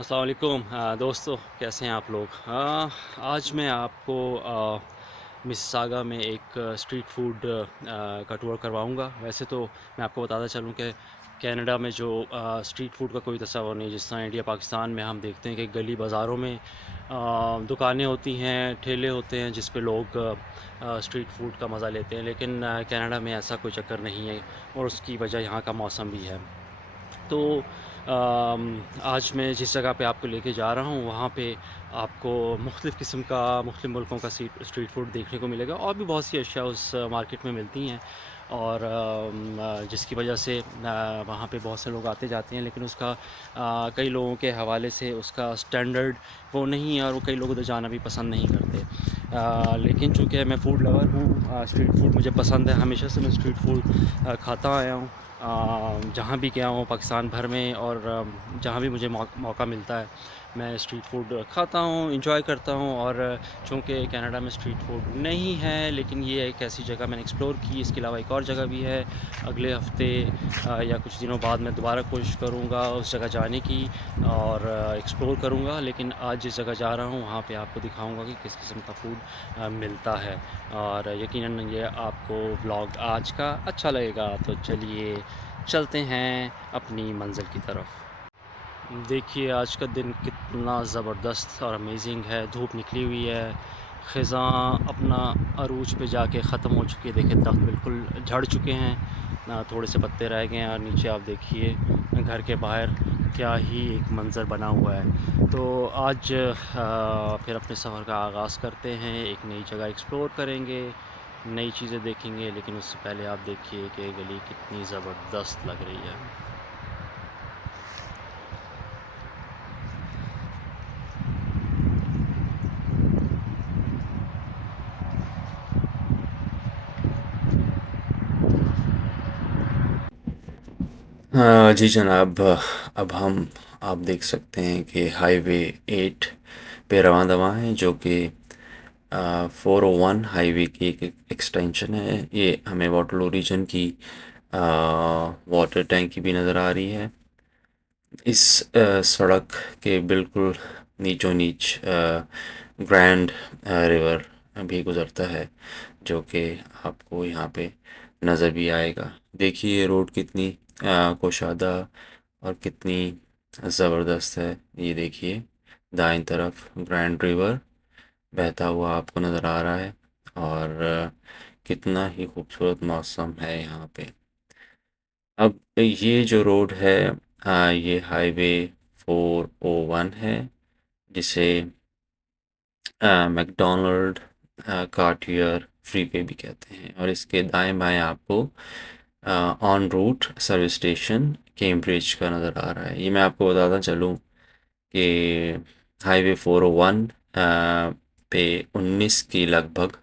अस्सलाम वालेकुम दोस्तों, कैसे हैं आप लोग? आज मैं आपको मिसिसागा में एक स्ट्रीट फूड का टूर करवाऊंगा। वैसे तो मैं आपको बताता चलूं कि कनाडा में जो स्ट्रीट फूड का कोई तस्वर नहीं, जिस तरह इंडिया पाकिस्तान में हम देखते हैं कि गली बाज़ारों में दुकानें होती हैं, ठेले होते हैं जिस पे लोग स्ट्रीट फूड का मज़ा लेते हैं। लेकिन कनाडा में ऐसा कोई चक्कर नहीं है और उसकी वजह यहाँ का मौसम भी है। तो आज मैं जिस जगह पे आपको लेके जा रहा हूँ वहाँ पे आपको मुख्तलिफ़ किस्म का मुख्तलिफ़ मुल्कों का स्ट्रीट फूड देखने को मिलेगा और भी बहुत सी अशिया उस मार्केट में मिलती हैं। और जिसकी वजह से वहाँ पे बहुत से लोग आते जाते हैं, लेकिन उसका कई लोगों के हवाले से उसका स्टैंडर्ड वो नहीं है और वो कई लोग उधर जाना भी पसंद नहीं करते। लेकिन चूँकि मैं फ़ूड लवर हूँ, स्ट्रीट फूड मुझे पसंद है, हमेशा से मैं स्ट्रीट फूड खाता आया हूँ। जहाँ भी गया हूँ पाकिस्तान भर में, और जहाँ भी मुझे मौका मिलता है मैं स्ट्रीट फूड खाता हूँ, एंजॉय करता हूँ। और चूँकि कनाडा में स्ट्रीट फूड नहीं है, लेकिन ये एक ऐसी जगह मैंने एक्सप्लोर की। इसके अलावा एक और जगह भी है, अगले हफ्ते या कुछ दिनों बाद मैं दोबारा कोशिश करूँगा उस जगह जाने की और एक्सप्लोर करूँगा। लेकिन आज जिस जगह जा रहा हूँ वहाँ पे आपको दिखाऊँगा कि किस किस्म का फ़ूड मिलता है, और यकीनन ये आपको व्लॉग आज का अच्छा लगेगा। तो चलिए चलते हैं अपनी मंज़िल की तरफ। देखिए आज का दिन कितना ज़बरदस्त और अमेजिंग है। धूप निकली हुई है, ख़ज़ां अपना अरूज पे जाके ख़त्म हो चुकी है। देखिए दरख्त बिल्कुल झड़ चुके हैं, थोड़े से पत्ते रह गए हैं। और नीचे आप देखिए घर के बाहर क्या ही एक मंज़र बना हुआ है। तो आज फिर अपने सफ़र का आगाज़ करते हैं, एक नई जगह एक्सप्लोर करेंगे, नई चीज़ें देखेंगे। लेकिन उससे पहले आप देखिए कि गली कितनी ज़बरदस्त लग रही है। जी जनाब, अब हम आप देख सकते हैं कि हाईवे 8 पे रवां दवा है, जो कि 401 हाईवे की एक एक्सटेंशन है। ये हमें वाटरलू रीजन की वाटर टैंकी भी नज़र आ रही है। इस सड़क के बिल्कुल नीचों नीच ग्रैंड रिवर भी गुज़रता है, जो कि आपको यहाँ पे नज़र भी आएगा। देखिए ये रोड कितनी कुशादा और कितनी ज़बरदस्त है। ये देखिए दाएं तरफ ग्रैंड रिवर बहता हुआ आपको नज़र आ रहा है, और कितना ही खूबसूरत मौसम है यहाँ पे। अब ये जो रोड है, ये हाईवे 401 है, जिसे मैकडोनल्ड कार्टियर फ्रीवे भी कहते हैं। और इसके दाएं बाएं आपको on route service station Cambridge का नज़र आ रहा है। ये मैं आपको बताता चलूँ कि हाईवे 401 पे 19 की लगभग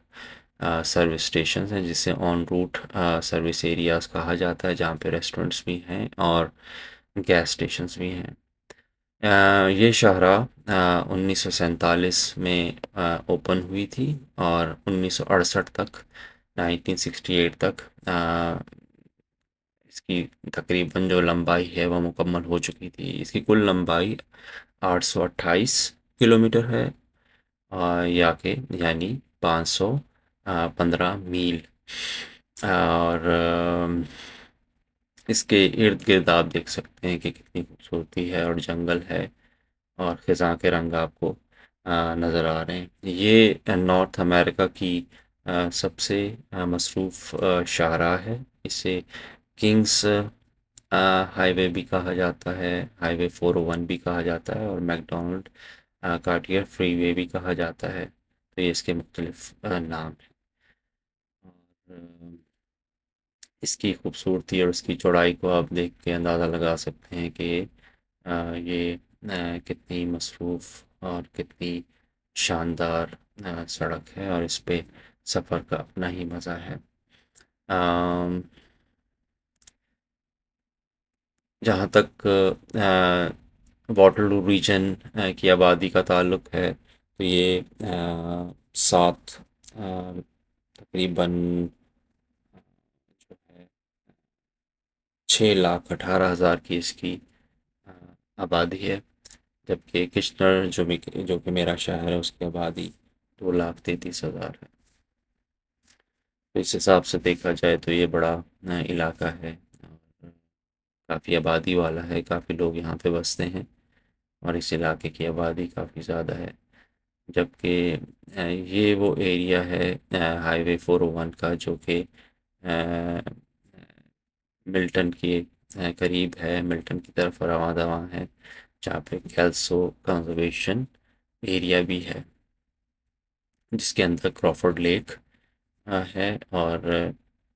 सर्विस स्टेशन हैं, जिसे ऑन रूट सर्विस एरियाज़ कहा जाता है, जहाँ पे रेस्टोरेंट्स भी हैं और गैस स्टेशंस भी हैं। ये शाहराह 1947 में ओपन हुई थी, और 1968 तक 1968 तक इसकी तकरीबन जो लंबाई है वो मुकम्मल हो चुकी थी। इसकी कुल लंबाई 828 किलोमीटर है, या के यानी 515 मील। और इसके इर्द गिर्द आप देख सकते हैं कि कितनी खूबसूरती है, और जंगल है, और ख़ज़ां के रंग आपको नज़र आ रहे हैं। ये नॉर्थ अमेरिका की सबसे मसरूफ़ शाहराह है। इसे किंग्स हाईवे भी कहा जाता है, हाईवे 401 भी कहा जाता है, और मैकडोनल्ड कार्टियर फ्रीवे भी कहा जाता है। तो ये इसके मुख्तलिफ नाम हैं। और इसकी खूबसूरती और उसकी चौड़ाई को आप देख के अंदाज़ा लगा सकते हैं कि ये कितनी मसरूफ़ और कितनी शानदार सड़क है, और इस पे सफ़र का अपना ही मज़ा है। अम, जहाँ तक वाटरलू रीजन की आबादी का ताल्लुक है, तो ये सात तकरीबन जो है 6,18,000 की इसकी अ, आबादी है, जबकि किश्तवाड़ जो कि मेरा शहर है उसकी आबादी 2,33,000 है। तो इस हिसाब से देखा जाए तो ये बड़ा इलाका है और काफ़ी आबादी वाला है, काफ़ी लोग यहाँ पे बसते हैं और इस इलाके की आबादी काफ़ी ज़्यादा है। जबकि ये वो एरिया है हाईवे 401 का, जो कि मिल्टन के करीब है, मिल्टन की तरफ रवां दवां है, जहाँ पे कैल्सो कंजर्वेशन एरिया भी है, जिसके अंदर क्रॉफर्ड लेक है और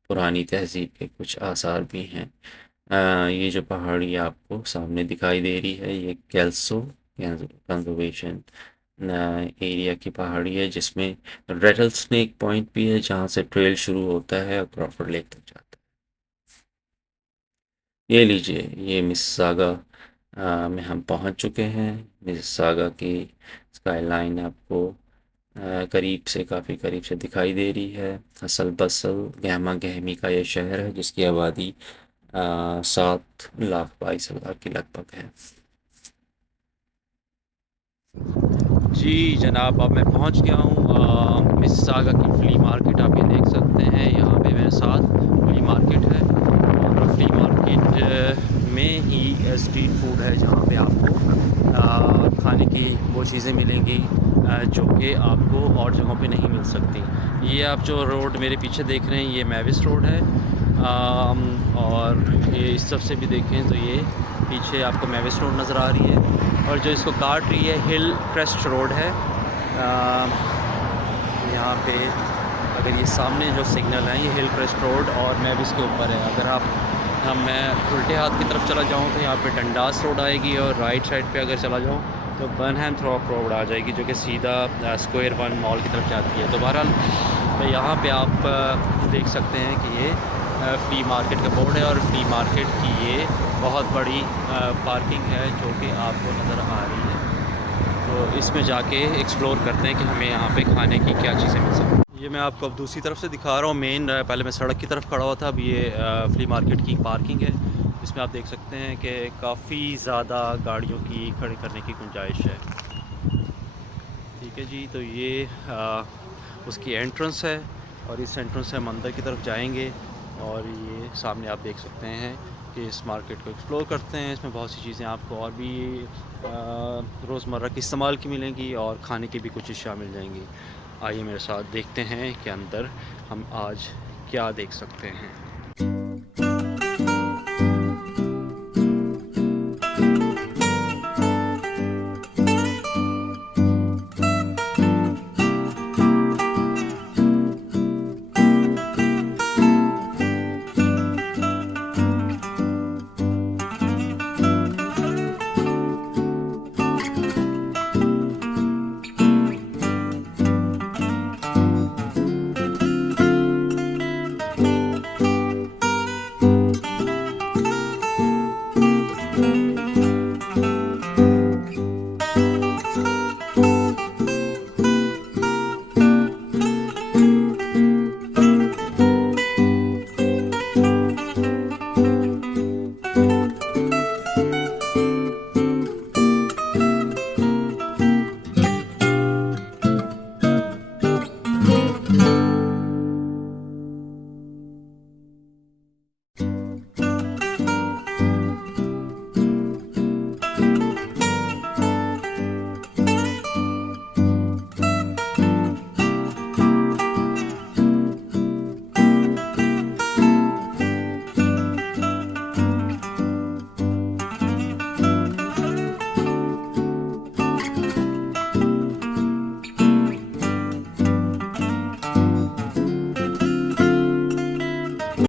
पुरानी तहज़ीब के कुछ आसार भी हैं। ये जो पहाड़ी आपको सामने दिखाई दे रही है, ये कैल्सो कंजर्वेशन एरिया की पहाड़ी है, जिसमें रेटल स्नेक पॉइंट भी है, जहाँ से ट्रेल शुरू होता है और क्रॉफर्ड लेक तक जाता है। ये लीजिए, ये मिसिसागा में हम पहुँच चुके हैं। मिसिसागा की स्काईलाइन आपको काफ़ी करीब से दिखाई दे रही है। हसल बसल गहमा गहमी का ये शहर है, जिसकी आबादी 7,22,000 के लगभग है। जी जनाब, अब मैं पहुंच गया हूँ मिसिसागा की फ्ली मार्केट। आप ये देख सकते हैं, यहाँ पे मेरे साथ फ्ली मार्केट है और फ्ली मार्केट में ही स्ट्रीट फूड है, जहाँ पे आपको खाने की वो चीज़ें मिलेंगी जो कि आपको और जगहों पे नहीं मिल सकती। ये आप जो रोड मेरे पीछे देख रहे हैं, ये मैविस रोड है और ये इस तरफ से भी देखें तो ये पीछे आपको मैविस रोड नज़र आ रही है, और जो इसको काट रही है हिल क्रेस्ट रोड है। यहाँ पे अगर ये सामने जो सिग्नल है, ये हिल क्रेस्ट रोड और मैविस के ऊपर है। अगर मैं उल्टे हाथ की तरफ चला जाऊँ तो यहाँ पे डंडास रोड आएगी, और राइट साइड पे अगर चला जाऊँ तो बर्नहम थ्रॉप रोड आ जाएगी, जो कि सीधा स्क्वायर वन मॉल की तरफ जाती है। तो बहरहाल तो यहाँ पे आप देख सकते हैं कि ये फ्ली मार्केट का बोर्ड है, और फ्ली मार्केट की ये बहुत बड़ी पार्किंग है जो कि आपको नज़र आ रही है। तो इसमें जाके एक्सप्लोर करते हैं कि हमें यहाँ पे खाने की क्या चीज़ें मिल सकती। ये मैं आपको अब दूसरी तरफ से दिखा रहा हूँ। मेन पहले मैं सड़क की तरफ खड़ा हुआ था, अब ये फ्ली मार्केट की पार्किंग है। इसमें आप देख सकते हैं कि काफ़ी ज़्यादा गाड़ियों की खड़ी करने की गुंजाइश है। ठीक है जी, तो ये उसकी एंट्रेंस है, और इस एंट्रेंस से हम अंदर की तरफ जाएंगे, और ये सामने आप देख सकते हैं कि इस मार्केट को एक्सप्लोर करते हैं। इसमें बहुत सी चीज़ें आपको और भी रोज़मर्रा के इस्तेमाल की मिलेंगी, और खाने की भी कुछ अशिया मिल जाएंगी। आइए मेरे साथ देखते हैं कि अंदर हम आज क्या देख सकते हैं।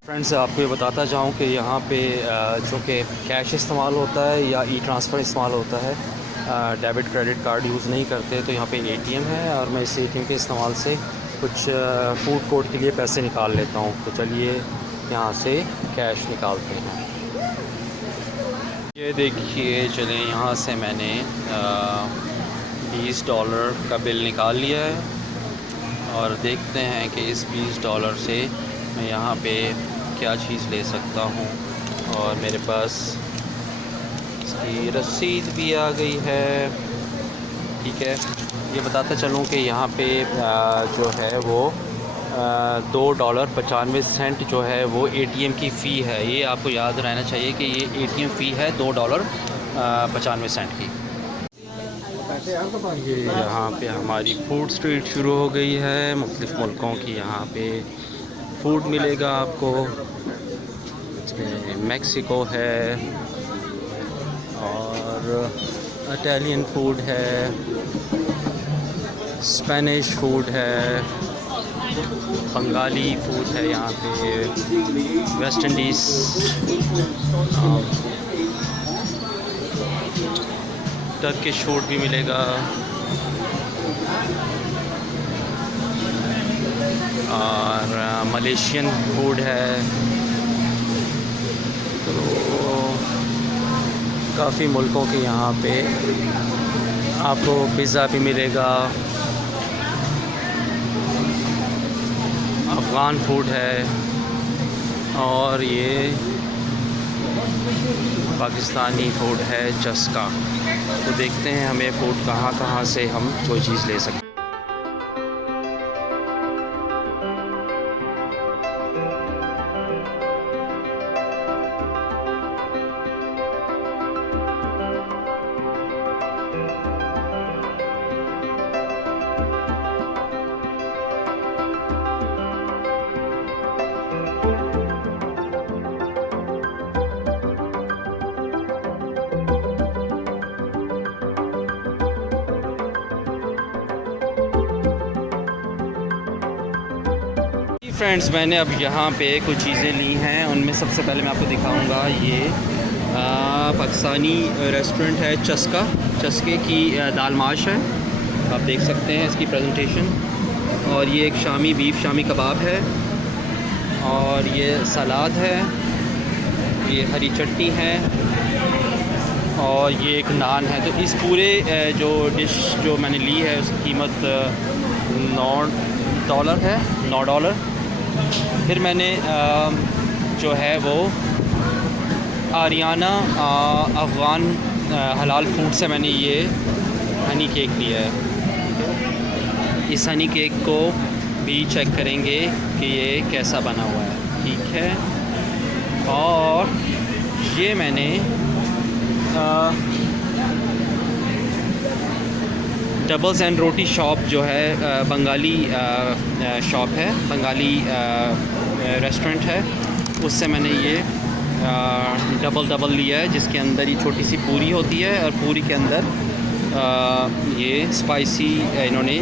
फ्रेंड्स, आपको ये बताता चाहूँ कि यहाँ पे जो कि कैश इस्तेमाल होता है या ई ट्रांसफ़र इस्तेमाल होता है, डेबिट क्रेडिट कार्ड यूज़ नहीं करते। तो यहाँ पे एटीएम है, और मैं इस एटीएम के इस्तेमाल से कुछ फूड कोर्ट के लिए पैसे निकाल लेता हूँ। तो चलिए यहाँ से कैश निकालते हैं। ये देखिए, चलें यहाँ से मैंने $20 का बिल निकाल लिया है, और देखते हैं कि इस $20 से मैं यहाँ पे क्या चीज़ ले सकता हूँ। और मेरे पास इसकी रसीद भी आ गई है। ठीक है, ये बताता चलूँ कि यहाँ पे जो है वो $2.95 जो है वो एटीएम की फ़ी है। ये आपको याद रहना चाहिए कि ये एटीएम फ़ी है $2.95 की। ये यहाँ पे हमारी फ़ूड स्ट्रीट शुरू हो गई है। मुख्तलिफ़ मुल्कों की यहाँ पे फ़ूड मिलेगा आपको। इसमें मेक्सिको है और इटालियन फ़ूड है, स्पेनिश फ़ूड है, बंगाली फ़ूड है यहाँ पे, वेस्ट इंडीज़ टर्किश फूड भी मिलेगा और मलेशियन फूड है। तो काफ़ी मुल्कों के यहाँ पे आपको पिज़्ज़ा भी मिलेगा। अफ़गान फूड है और ये पाकिस्तानी फूड है चस्का। तो देखते हैं हमें फूड कहाँ कहाँ से हम कोई चीज़ ले सकते हैं। फ्रेंड्स, मैंने अब यहाँ पे कुछ चीज़ें ली हैं। उनमें सबसे पहले मैं आपको दिखाऊंगा ये पाकिस्तानी रेस्टोरेंट है चस्के की दाल माश है। आप देख सकते हैं इसकी प्रेजेंटेशन। और ये एक शामी कबाब है और ये सलाद है, ये हरी चटनी है और ये एक नान है। तो इस पूरे जो डिश जो मैंने ली है उसकी कीमत $9 है, $9। फिर मैंने जो है वो आरियाना अफ़गान हलाल फूड से मैंने ये हनी केक लिया है। इस हनी केक को भी चेक करेंगे कि ये कैसा बना हुआ है। ठीक है, और ये मैंने डबल्स एंड रोटी शॉप जो है बंगाली शॉप है, बंगाली रेस्टोरेंट है, उससे मैंने ये डबल लिया है, जिसके अंदर ये छोटी सी पूरी होती है और पूरी के अंदर ये स्पाइसी इन्होंने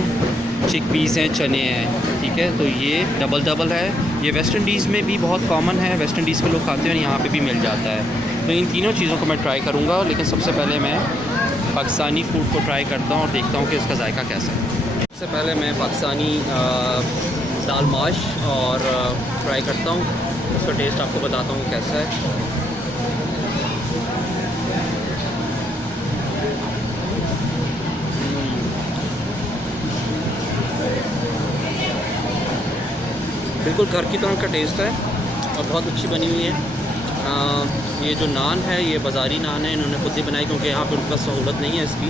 चिकपीस हैं, चने हैं। ठीक है, तो ये डबल है। ये वेस्ट इंडीज़ में भी बहुत कॉमन है, वेस्ट इंडीज़ के लोग खाते हैं और यहाँ पे भी मिल जाता है। तो इन तीनों चीज़ों को मैं ट्राई करूँगा, लेकिन सबसे पहले मैं पाकिस्तानी फ़ूड को ट्राई करता हूँ और देखता हूँ कि उसका जायका कैसा है। सबसे पहले मैं पाकिस्तानी दाल माश और ट्राई करता हूँ, उसका टेस्ट आपको बताता हूँ कैसा है। बिल्कुल घर की तरह का टेस्ट है और बहुत अच्छी बनी हुई है। ये जो नान है ये बाज़ारी नान है, इन्होंने खुद ही बनाई क्योंकि यहाँ पे उनके पास सहूलत नहीं है इसकी,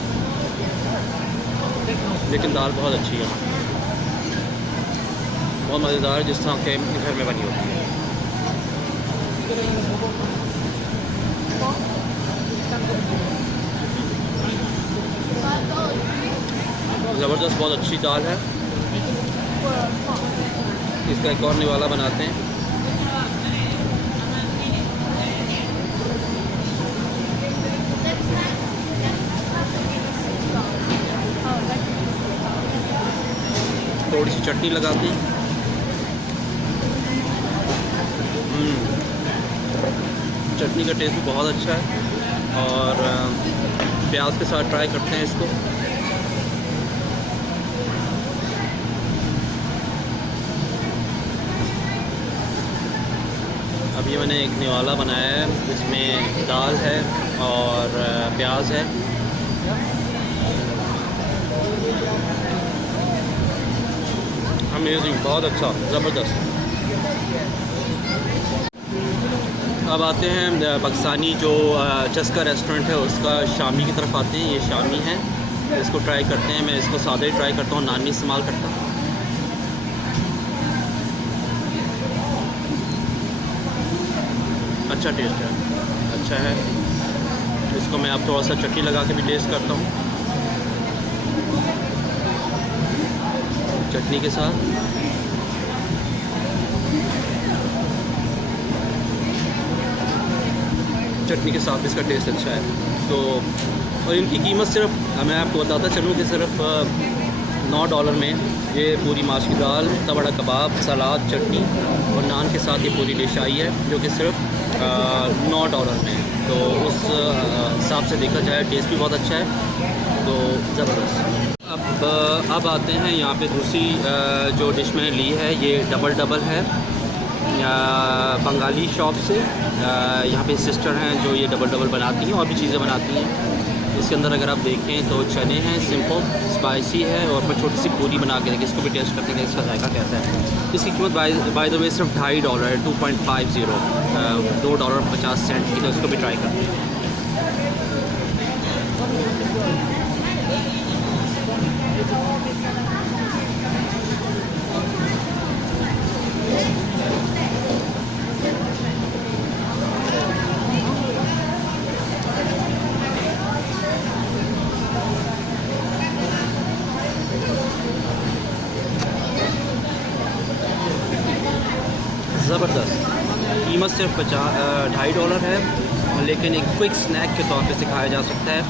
लेकिन दाल बहुत अच्छी है, बहुत मज़ेदार है, जिस तरह के घर में बनी होती है। ज़बरदस्त, बहुत अच्छी दाल है। इसका एक और निवाला बनाते हैं। थोड़ी सी चटनी लगाते हैं। चटनी का टेस्ट भी बहुत अच्छा है और प्याज के साथ ट्राई करते हैं इसको। अभी मैंने एक निवाला बनाया है, इसमें दाल है और प्याज है। अमेजिंग, बहुत अच्छा, ज़बरदस्त। अब आते हैं पाकिस्तानी जो चस्का रेस्टोरेंट है उसका शामी की तरफ आते हैं। ये शामी है, इसको ट्राई करते हैं। मैं इसको सादा ही ट्राई करता हूँ, नान नहीं इस्तेमाल करता। अच्छा टेस्ट है, अच्छा है। इसको मैं अब थोड़ा सा चटनी लगा के भी टेस्ट करता हूँ, चटनी के साथ। चटनी के साथ इसका टेस्ट अच्छा है। तो और इनकी कीमत सिर्फ, मैं आपको बताता चलूँ कि सिर्फ $9 में ये पूरी माश की दाल, इतना बड़ा कबाब, सलाद, चटनी और नान के साथ ये पूरी डिश आई है, जो कि सिर्फ $9 में। तो उस हिसाब से देखा जाए टेस्ट भी बहुत अच्छा है, तो ज़बरदस्त। अब आते हैं यहाँ पे दूसरी जो डिश मैंने ली है, ये डबल है बंगाली शॉप से। यहाँ पे सिस्टर हैं जो ये डबल बनाती हैं और भी चीज़ें बनाती हैं। इसके अंदर अगर आप देखें तो चने हैं, सिंपल स्पाइसी है, और फिर छोटी सी पूरी बना के देखें। इसको भी टेस्ट करते हैं इसका जायका कैसा है। इसकी कीमत बाय द वे सिर्फ $2.50 है, 2.50 $2.50 की। तो इसको भी ट्राई करते हैं। ज़बरदस्त। कीमत सिर्फ $2.50 है, लेकिन एक क्विक स्नैक के तौर पे से खाया जा सकता है।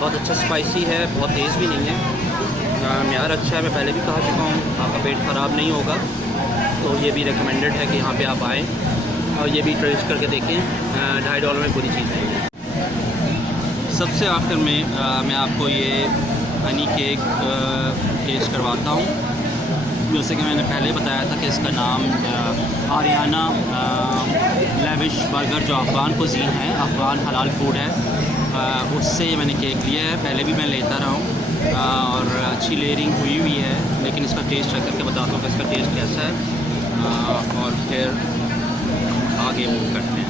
बहुत अच्छा स्पाइसी है, बहुत तेज़ भी नहीं है, म्यार अच्छा है। मैं पहले भी कहा चुका हूँ, आपका पेट ख़राब नहीं होगा। तो ये भी रिकमेंडेड है कि यहाँ पे आप आएँ और ये भी टेस्ट करके देखें। $2.50 में पूरी चीज़ है। सबसे आखिर में मैं आपको ये हनी केक टेस्ट करवाता हूँ। जैसे कि मैंने पहले बताया था कि इसका नाम आरियाना लेविश बर्गर, जो अफ़गान कुज़ीन है, अफ़गान हलाल फूड है, उससे मैंने केक लिया है। पहले भी मैं लेता रहा हूँ और अच्छी लेयरिंग हुई है, लेकिन इसका टेस्ट चेक करके बताता हूँ कि इसका टेस्ट कैसा है, और फिर आगे मूव करते हैं।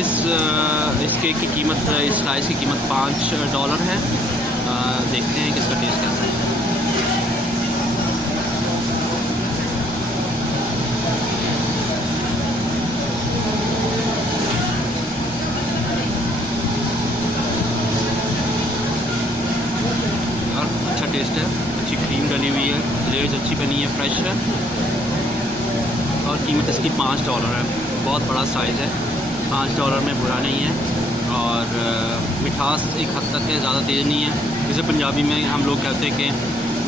इस केक की कीमत, इस स्लाइस की कीमत $5 है। देखते हैं कि इसका टेस्ट कैसा है। और अच्छा टेस्ट है, अच्छी क्रीम डली हुई है, लेयर्स अच्छी बनी है, फ्रेश है, और कीमत इसकी $5 है। बहुत बड़ा साइज़ है, $5 में बुरा नहीं है। और मिठास एक हद तक है, ज़्यादा तेज़ नहीं है। जैसे पंजाबी में हम लोग कहते हैं कि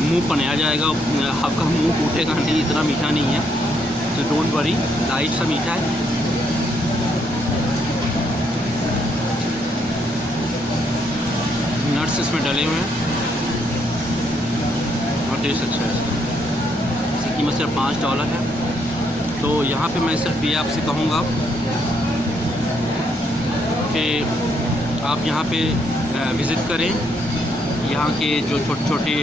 मुंह पनाया जाएगा, आपका मुंह फूटेगा नहीं, इतना मीठा नहीं है। तो डोंट वरी, लाइट सा मीठा है। नट्स इसमें डले हुए हैं और टेस्ट अच्छा है। इसकी कीमत सिर्फ $5 है। तो यहाँ पे मैं सिर्फ ये आपसे कहूँगा कि आप यहाँ पे विज़िट करें। यहाँ के जो छोटे छोटे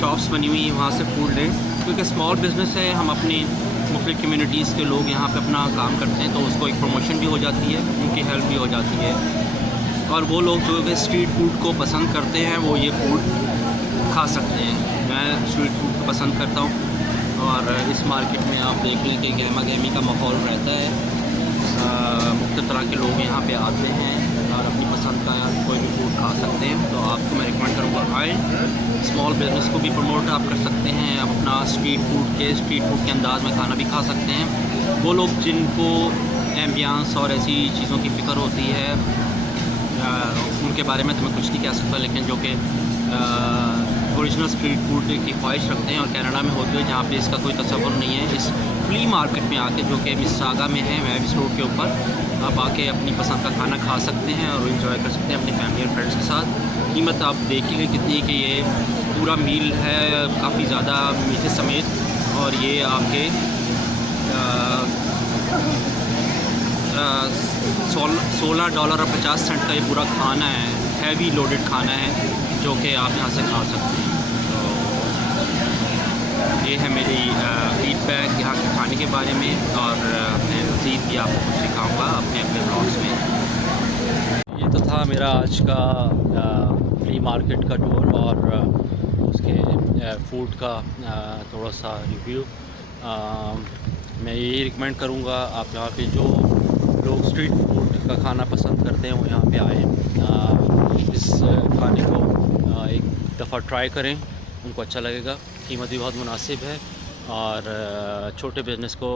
शॉप्स बनी हुई हैं वहाँ से फूड लें, क्योंकि स्मॉल बिज़नेस है। हम अपनी मुख्तलिफ़ कम्युनिटीज़ के लोग यहाँ पे अपना काम करते हैं, तो उसको एक प्रमोशन भी हो जाती है, उनकी हेल्प भी हो जाती है। और वो लोग जो कि स्ट्रीट फूड को पसंद करते हैं वो ये फूड खा सकते हैं। मैं स्ट्रीट फूड को पसंद करता हूँ, और इस मार्केट में आप देख लें कि गहमा गहमी का माहौल रहता है। मुख्तलिफ़ तरह के लोग यहाँ पे आते हैं और अपनी पसंद का कोई भी फूड खा सकते हैं। तो आपको मैं रिकमेंड करूँगा, आए, स्मॉल बिज़नेस को भी प्रमोट आप कर सकते हैं। आप अपना स्ट्रीट फूड के अंदाज़ में खाना भी खा सकते हैं। वो लोग जिनको एम्बियंस और ऐसी चीज़ों की फ़िक्र होती है, उनके बारे में तो मैं कुछ नहीं कह सकता, लेकिन जो कि ओरिजिनल स्ट्रीट फूड की ख्वाहिश रखते हैं और कनाडा में होते हुए जहाँ पे इसका कोई तसव्वुर नहीं है, इस फ्ली मार्केट में आके, जो कि मिसिसागा में है, मैविस रोड के ऊपर, आप आके अपनी पसंद का खाना खा सकते हैं और एंजॉय कर सकते हैं अपनी फैमिली और फ्रेंड्स के साथ। कीमत आप देखिए कितनी, कि ये पूरा मील है काफ़ी ज़्यादा मीठे समेत, और ये आपके $16.50 का ये पूरा खाना है। हैवी लोडेड खाना है, जो कि आप यहाँ से खा सकते हैं। तो ये है मेरी फीडबैक यहाँ के खाने के बारे में, और मैं मज़ीद भी आपको कुछ दिखाऊँगा अपने अपने ब्लॉग्स में। ये तो था मेरा आज का फ्ली मार्केट का टूर और उसके फूड का थोड़ा सा रिव्यू। मैं यही रिकमेंड करूँगा आप यहाँ पे जो लोग स्ट्रीट फूड का खाना पसंद करते हैं वो यहाँ पे आएँ, इस खाने को एक दफ़ा ट्राई करें, उनको अच्छा लगेगा। कीमत भी बहुत मुनासिब है और छोटे बिज़नेस को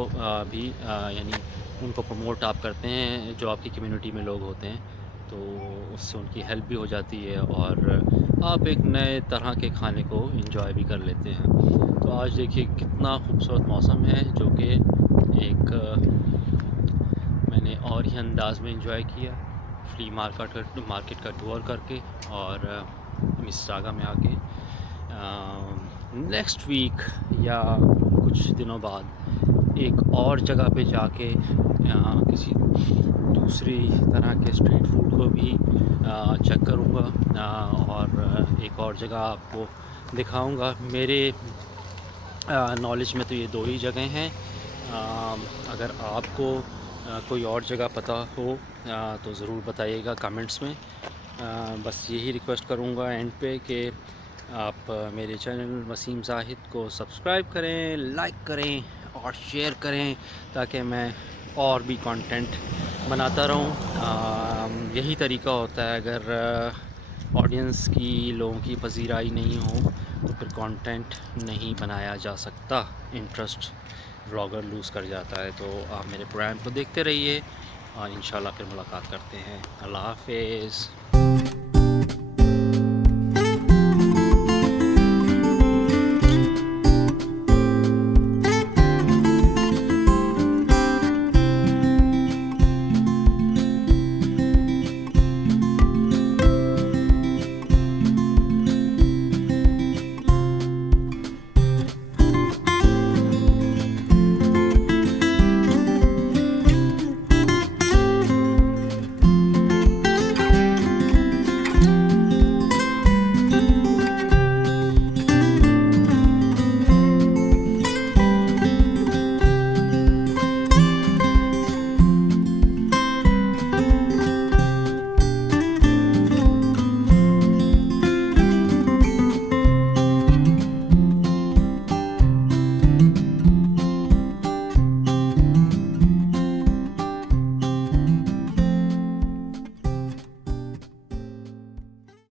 भी यानी उनको प्रमोट आप करते हैं जो आपकी कम्युनिटी में लोग होते हैं, तो उससे उनकी हेल्प भी हो जाती है और आप एक नए तरह के खाने को एंजॉय भी कर लेते हैं। तो आज देखिए कितना खूबसूरत मौसम है, जो कि एक मैंने और ही अंदाज़ में एंजॉय किया फ्ली मार्केट का टूर करके और मिसिसागा में आके। नेक्स्ट वीक या कुछ दिनों बाद एक और जगह पे जाके किसी दूसरी तरह के स्ट्रीट फूड को भी चेक करूँगा और एक और जगह आपको दिखाऊँगा। मेरे नॉलेज में तो ये 2 ही जगह हैं। अगर आपको कोई और जगह पता हो तो ज़रूर बताइएगा कमेंट्स में। बस यही रिक्वेस्ट करूँगा एंड पे कि आप मेरे चैनल वसीम ज़ाहिद को सब्सक्राइब करें, लाइक करें और शेयर करें, ताकि मैं और भी कंटेंट बनाता रहूँ। यही तरीका होता है, अगर ऑडियंस की लोगों की पजीराई नहीं हो तो फिर कंटेंट नहीं बनाया जा सकता, इंटरेस्ट व्लॉगर लूज़ कर जाता है। तो आप मेरे प्रोग्राम को देखते रहिए और इंशाल्लाह फिर मुलाकात करते हैं। अल्लाह हाफ़िज़।